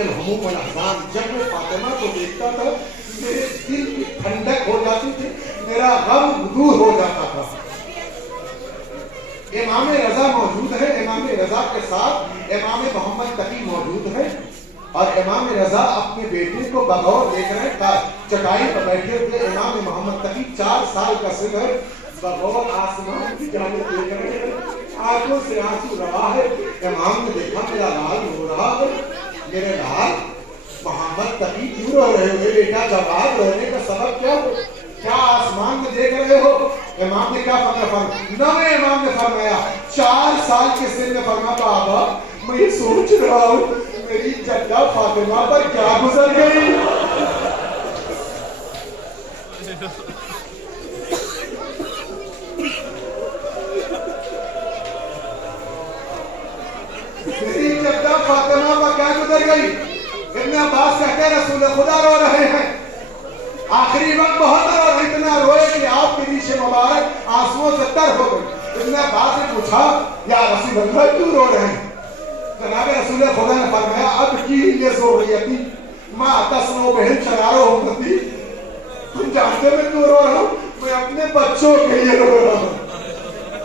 الہموم والاحزان، جب میں فاطمہ کو دیکھتا تھا میرے دل کی ٹھنڈک ہو جاتی تھی، میرا غم دور ہو جاتا تھا۔ امام رضا موجود ہے، امام رضا کے ساتھ امام محمد تقی موجود ہے، اور امام رضا اپنے بیٹے کو بغور دیکھ رہے ہیں، چٹائی پر بیٹھے ہوئے امام محمد تقی 4 سال کا صغر بغور آسمان کی جانب دیکھ رہے ہیں، آنکھوں سے آنسو رہا ہے۔ امام نے دیکھا میرا لال رو رہا ہے، میرے لال محمد تقی کیوں رو رہے ہوئے بیٹا؟ جواب رونے کا سبب کیا ہو؟ کیا آسمان میں دیکھ رہے ہو؟ امام نے کیا فرمایا؟ نویں امام نے فرمایا 4 سال کے سن میں فرمایا بابا میں یہ سوچ رہا ہوں میری جدہ فاطمہ پر کیا گزر گئی۔ میری جدہ فاطمہ پر کیا گزر گئی؟ ابن عباس کہتے ہیں رسول خدا رو رہے ہیں، آخری وقت بہت رو، اتنا روئے کہ آپ کی ریش مبارک آنسوؤں سے تر ہو گئی۔ ابن عباس نے پوچھا یا رسول اللہ کیوں رو رہے ہیں؟ جناب رسول خدا نے فرمایا اب کی یہ ضروریتی ماں تسنو بہن شرارو ہوتی، تم جانتے میں کیوں رو رہا ہوں؟ میں اپنے بچوں کے لیے رو رہا ہوں۔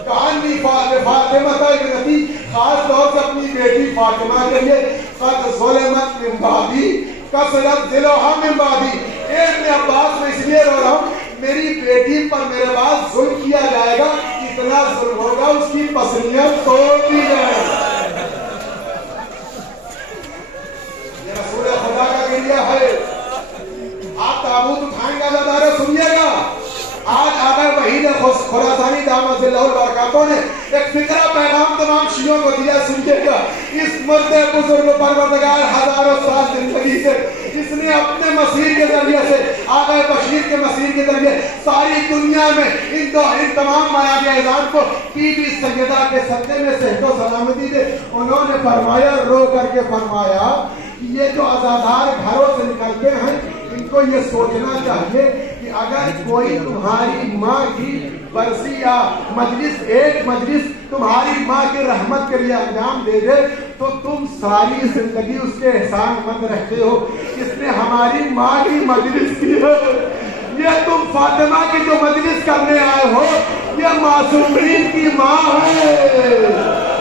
کہانی فاطمہ ابنتی، خاص طور سے اپنی بیٹی فاطمہ کے لیے، قد ظلمت من بعدی کسرت ذلوہا من بعدی۔ ابن عباس میں اس لیے رو رہا ہوں میری بیٹی پر میرے بعد ظلم کیا جائے گا، اتنا ظلم ہوگا اس کی پسلیاں توڑ دی جائیں گی۔ یہ رسول خدا کا گریہ ہے۔ آپ تابوت اٹھائیں گے، اللہ تعالیٰ سنیے گا۔ آج آقا وحید خراسانی دامت اللہ البرکاتہ نے ایک فکرہ پیغام تمام شیعوں کو دیا، سنیے گا۔ اس مرد بزرگ پروردگار ہزاروں سال زندگی سے اس نے اپنے مسیر کے ذریعے سے آقا بشیر کے مسیر کے ذریعے ساری دنیا میں ان تمام منابع اعظام کو بی بی سیدہ کے صدقے میں صحت و سلامتی دے۔ انہوں نے فرمایا، رو کر کے فرمایا یہ جو عزادار گھروں سے نکلتے ہیں ان کو یہ سوچنا چاہیے کہ اگر کوئی تمہاری ماں کی برسی یا مجلس، ایک مجلس تمہاری ماں کی رحمت کے لیے انجام دے دے تو تم ساری زندگی اس کے احسان مند رہتے ہو۔ اس نے ہماری ماں کی مجلس کی ہے، یہ تم فاطمہ کی جو مجلس کرنے آئے ہو یہ معصومین کی ماں ہے۔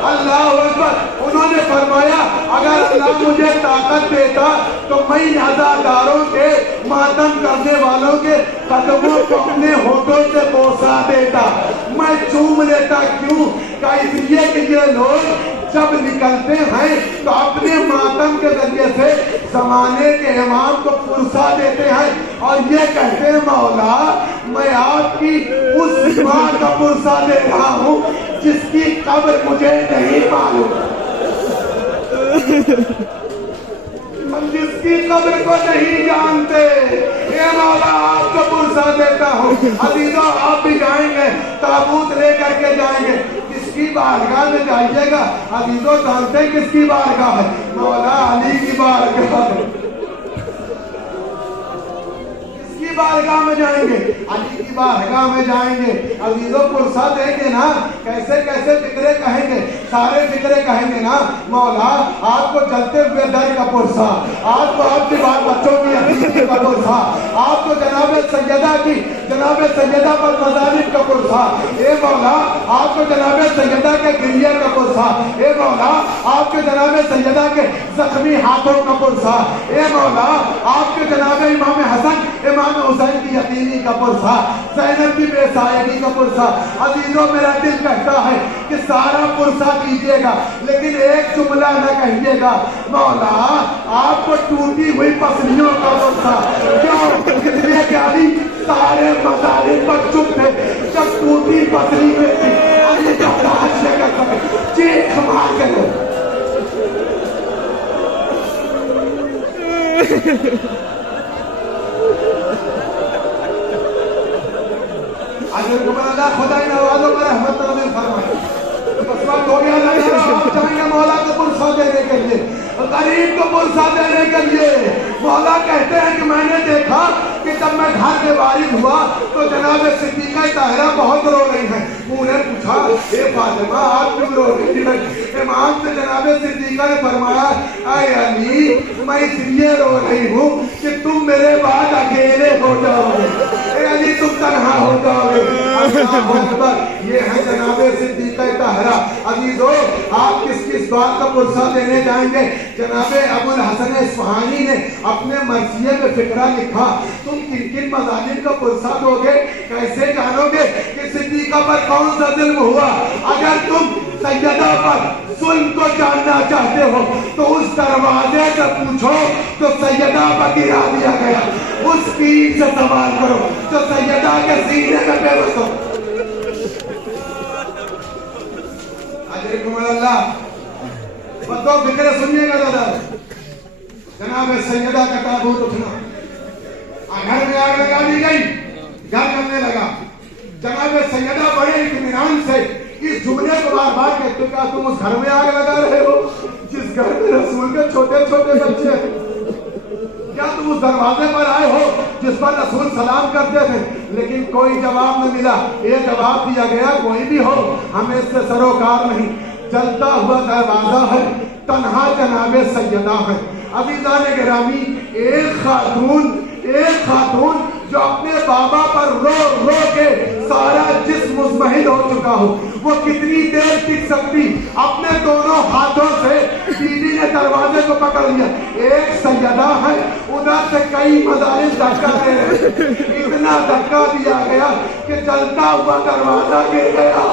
اللہ اکبر۔ انہوں نے فرمایا اگر اللہ مجھے طاقت دیتا تو میں عزاداروں کے ماتم کرنے والوں کے قدموں کو اپنے ہونٹوں سے بوسا دیتا، میں چوم لیتا۔ کیوں؟ کہ اس لیے کہ یہ لوگ جب نکلتے ہیں تو اپنے ماتم کے ذریعے سے زمانے کے امام کو پرسا دیتے ہیں اور یہ کہتے ہیں مولا میں آپ کی اس ماں کا پرسا دے رہا ہوں جس کی قبر مجھے نہیں معلوم، ہم جس کی قبر کو نہیں جانتے، اے مولا آپ کو پرسا دیتا ہوں۔ عزیزوں آپ بھی جائیں گے، تابوت لے کر کے جائیں گے، کس کی بارگاہ میں جائیے گا؟ عزیزوں جانتے ہیں کس کی بارگاہ ہے؟ مولا علی کی بارگاہ ہے۔ بارگاہ میں جائیں گے، علی کی بارگاہ میں جائیں گے۔ عزیزوں پرسا دیں گے نا، کیسے کیسے فکرے کہیں گے، سارے فکرے کہیں گے نا مولا آپ کو جلتے ہوئے در کا پرسا، آپ کو آپ کے بال بچوں کی عقیدت کا پرسا، آپ کو جناب سیدہ کی جناب سیدہ پر مظالم کا پرسا، اے مولا آپ کو جناب سیدہ کے گریہ کا پرسا، اے مولا آپ کے جناب سیدہ کے زخمی ہاتھوں کا پرسا، اے مولا آپ کے جناب امام حسن امام حسین کی یتیمی کا پرسا، زینب کی بے سایگی کا پرسا۔ عزیزوں میرا دل کہتا ہے کہ سارا پرسا کیجئے گا لیکن ایک جملہ نہ کہیے گا مولا آپ کو ٹوٹی ہوئی پسلیوں کا پرسا۔ کیوں؟ اس لیے کہ علی سارے مظالم پر چپ تھے، جب ٹوٹی پسلی میں تھی علی کا راج سے کر سکے چیخ مار کے لو۔ حضرت قبر اللہ خدای نوازوں پر رحمت نازل فرمائے۔ بس وقت ہو گیا نہیں، آپ جائیں گے مولا کو پرسا دینے کے لیے، غریب کو پرسا دینے کے لیے۔ مولا کہتے ہیں کہ میں نے دیکھا کہ جب میں گھر کے وارد ہوا تو جناب صدیقہ طاہرہ بہت رو رہی ہیں۔ انہوں نے پوچھا اے فاطمہ آپ کیوں رو رہی ہیں؟ امام سے جناب صدیقہ نے فرمایا اے علی میں اس لیے رو رہی ہوں کہ تم میرے بعد اکیلے ہو جاؤ گے، اے علی تم تنہا ہو جاؤ گے۔ اللہ اکبر، یہ ہے جناب صدیقہ طاہرہ۔ عزیزو، آپ کس کس بات کا پرسہ دینے جائیں گے؟ جناب ابو الحسن اصفہانی نے اپنے مرثیے میں فقرہ لکھا، تم کن کن مظالم کا پرسہ دو گے، کیسے جانو گے کہ صدیقہ پر کون سا ظلم ہوا؟ اگر تم سیدہ پر ظلم کو جاننا چاہتے ہو تو اس دروازے سے پوچھو تو سیدہ پر گرا دیا گیا، اس پیر سے سوال کرو جو سیدہ کے سینے میں بے بس ہو۔ اجرکم اللہ۔ بتو فکر سنیے گا دادا، جناب سیدہ کا تابوت اٹھنا، گھر میں آگ لگا دی گئی، گھر جلنے لگا۔ جناب سیدہ بڑے اطمینان سے اس جملے کو بار بار کہتے کہ تم اس گھر میں آگ لگا رہے ہو جس گھر میں رسول کے چھوٹے چھوٹے بچے ہیں؟ کیا تم اس دروازے پر آئے ہو جس پر رسول سلام کرتے تھے؟ لیکن کوئی جواب نہ ملا۔ یہ جواب دیا گیا کوئی بھی ہو ہمیں اس سے سروکار نہیں، جلتا ہوا دروازہ ہے، تنہا جناب سیدہ ہے۔ عزیزان گرامی، ایک خاتون جو اپنے بابا پر رو رو کے سارا جسم مزمحل ہو چکا ہو، وہ کتنی دیر ٹک سکتی؟ اپنے دونوں ہاتھوں سے بیوی نے دروازے کو پکڑ لیا، ایک سیدہ ہے، ادھر سے کئی مظالم دھکا دے رہے، اتنا دھکا دیا گیا کہ جلتا ہوا دروازہ گر گیا،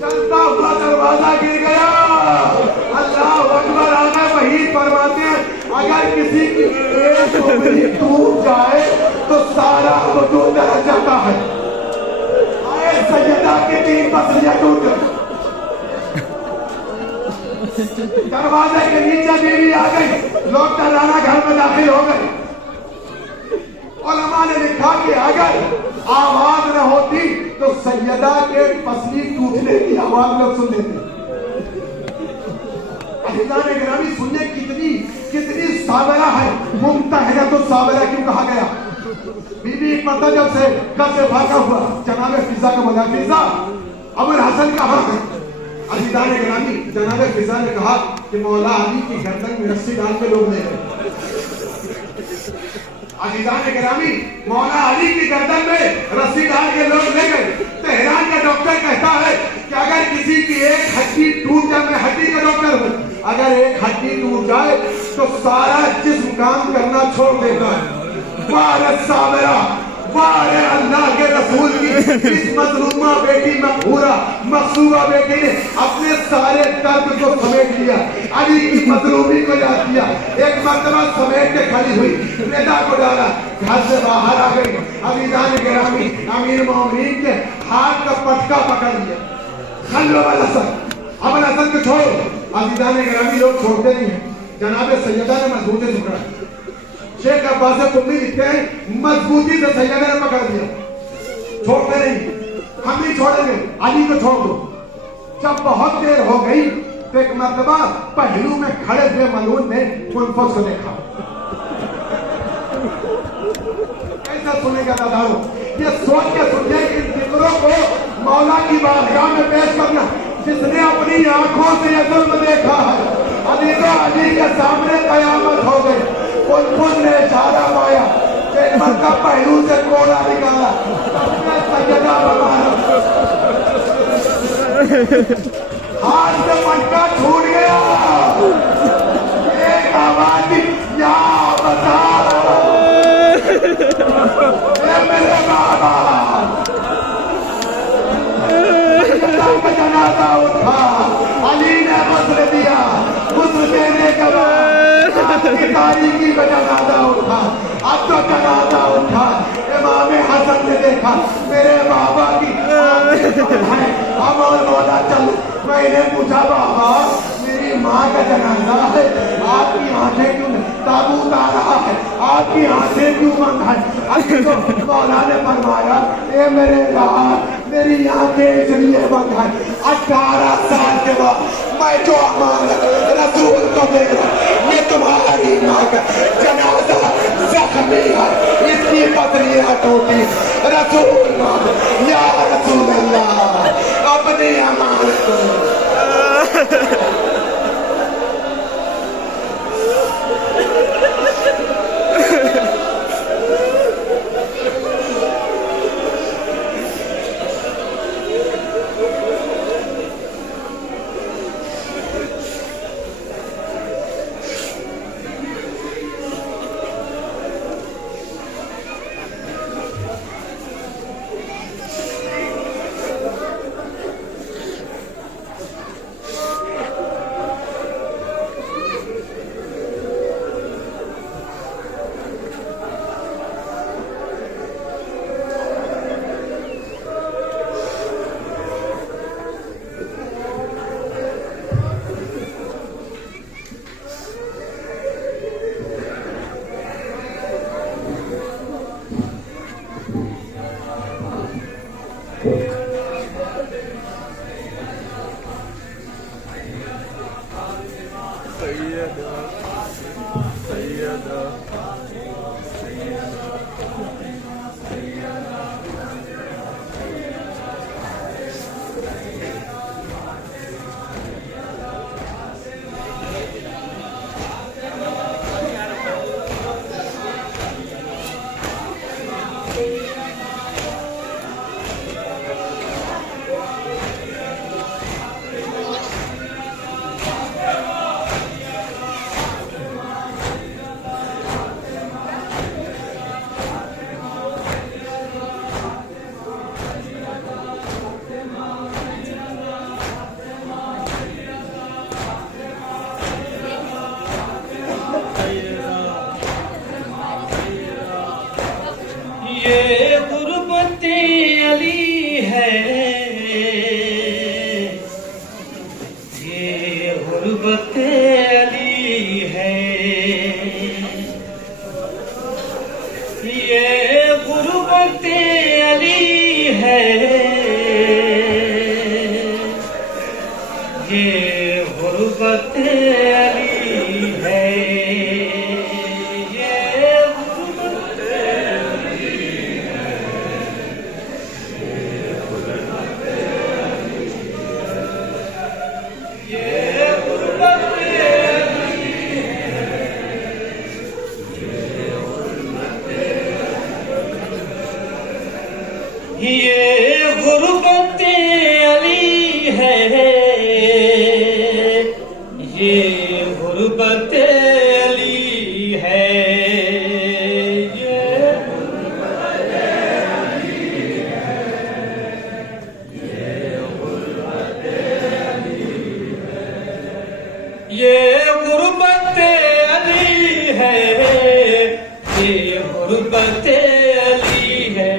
چلتا ہوا دروازہ گر گیا۔ اللہ اکبر۔ آگے وحید فرماتے ہیں اگر کسی کی ایک انگلی ٹوٹ جائے تو سارا وجود رہ جاتا ہے۔ آئے سیدہ کی 3 پسلیاں ٹوٹ گئی، دروازے کے نیچے بیوی آ گئی، لوگ ڈرانا گھر میں داخل ہو گئے۔ علماء نے لکھا کہ اگر آواز نہ ہوتی تو سیدہ کے پسلی ٹوٹنے کی آواز لوگ سن لیتے۔ عزیزان گرامی، سننے کتنی صابرہ ہے، ممتحنۃ الصابرہ کیوں کہا گیا؟ بی بی ایک مرتبہ جب سے گھر سے بھاگا ہوا جناب فضا کا بولا، فضا ابو الحسن کہاں ہے؟ عزیزان گرامی، جناب فضا نے کہا کہ مولا علی کی گردن میں رسی ڈال کے لوگ لے گئے۔ عزیزان گرامی، مولا علی کی گردن میں رسی ڈال کے لوگ لے گئے۔ تہران کا ڈاکٹر کہتا ہے کہ اگر کسی کی ایک ہڈی ٹوٹ جائے، میں ہڈی کا ڈاکٹر ہوں، اگر ایک ہڈی ٹوٹ جائے تو سارا جسم کام کرنا چھوڑ دیتا ہے۔ وارث صابرہ، وارے اللہ کے رسول کی اس مظلومہ بیٹی مقہورہ مقصوبہ بیٹی نے اپنے سارے درد کو سمیٹ لیا، علی کی مظلومی کو یاد کیا، ایک مرتبہ سمیٹ کے کھڑی ہوئی، ردا کو ڈالا، گھر سے باہر آ گئی۔ عزیزان گرامی، امیر مومنین کے ہاتھ کا پٹکا پکڑ لیا، خلو الحسن، ابو الحسن کو چھوڑو۔ عزیزان گرامی، لوگ چھوڑتے نہیں ہیں، جناب سیدہ نے مضبوطی سے پکڑا۔ شیخ عباس قمی لکھتے ہیں مضبوطی سے سیدہ نے پکڑ دیا، چھوڑتے نہیں، ہم نہیں چھوڑیں گے، علی کو چھوڑ دو۔ جب بہت دیر ہو گئی تو ایک مرتبہ پہلو میں کھڑے ہوئے ملعون نے منفس کو دیکھا۔ کیسا سنے گا دادارو؟ یہ سوچ کے سنیے کہ ان فکروں کو مولا کی بارگاہ میں پیش کرنا، جس نے اپنی آنکھوں سے یہ ظلم دیکھا ہے۔ علی کے سامنے قیامت ہو گئی۔ بلبل نے اشارہ پایا، ایک مرتبہ پہلو سے کوڑا نکالا، اپنے سیدہ بنایا، ہاتھ سے پٹکا چھوٹ گیا، ایک آواز دی، یا بتا اے میرے بابا۔ سیدہ کا جنازہ اٹھا، علی نے غسل دیا، غسل دینے کے بعد کی تاریخی کا جنازہ اٹھا، اب تو جنازہ اٹھا۔ امام حسن نے دیکھا میرے بابا کی ہے، اب اور مولا چل۔ میں نے پوچھا بابا میری ماں کا جنازہ ہے، آپ کی آنکھیں کیوں تابوت آ رہا ہے، آپ کی آنکھیں کیوں بند ہیں؟ ابھی تو مولا نے فرمایا اے میرے باپ میری آنکھیں اس لیے بند ہیں، 18 سال کے بعد میں جو امانت رسول کو دے رہا ہوں، یہ تمہاری ماں کا جنازہ زخمی ہے، اس کی پتلیاں ٹوٹی، رسول مانگ یا رسول اللہ اپنی امانت کو یہ غربت علی ہے، یہ غربت علی ہے، یہ غربت علی ہے، یہ غربت علی ہے، یہ غربت علی ہے، یہ غربت علی ہے، یہ غربت علی ہے، یہ غربت علی ہے،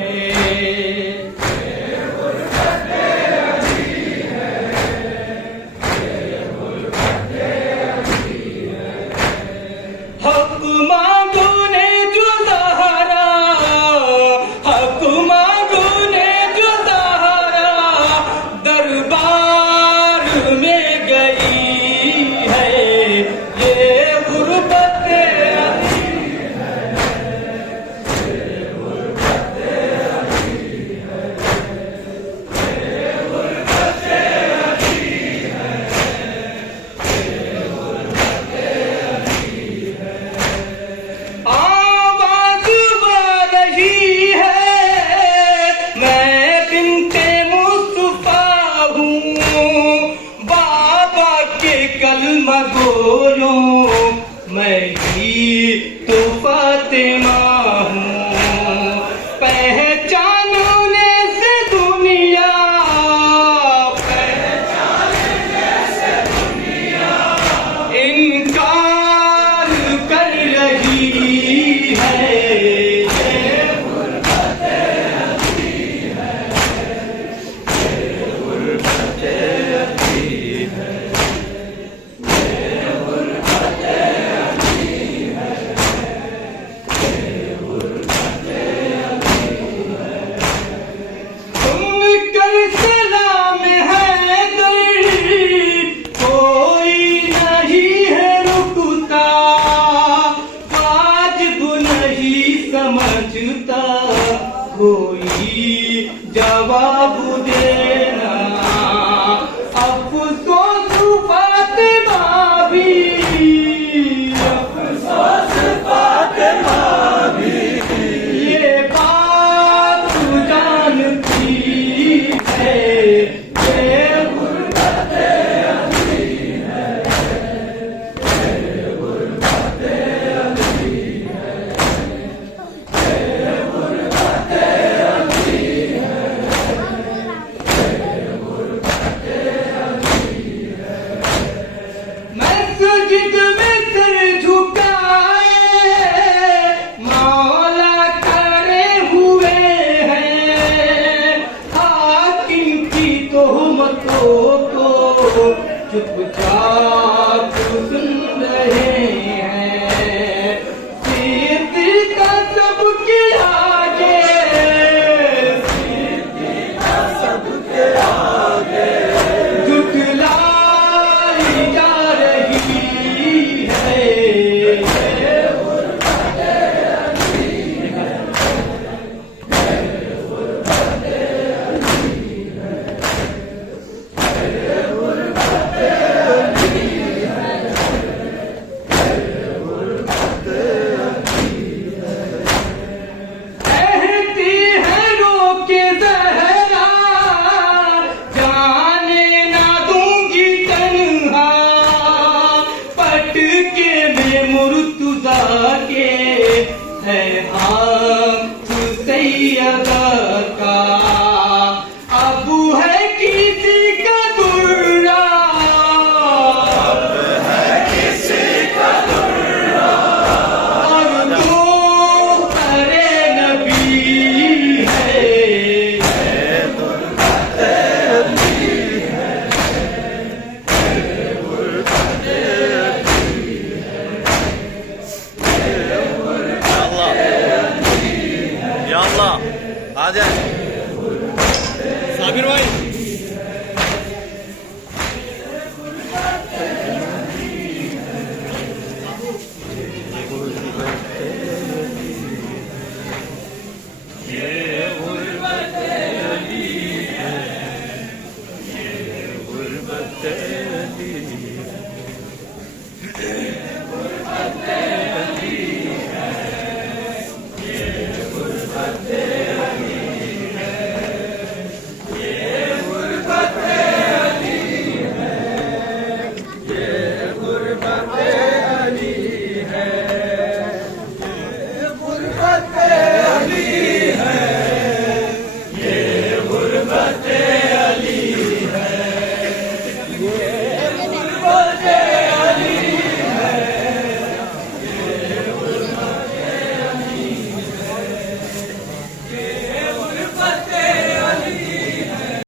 حق مانگو نے جو سہارا، حق مانگو نے جو سہارا، دربار میں گئی ہے، یہ غربت علی آواز آ رہی ہے، میں بنت مصطفیٰ ہوں، بابا کے کلمہ گویوں میں ہی تو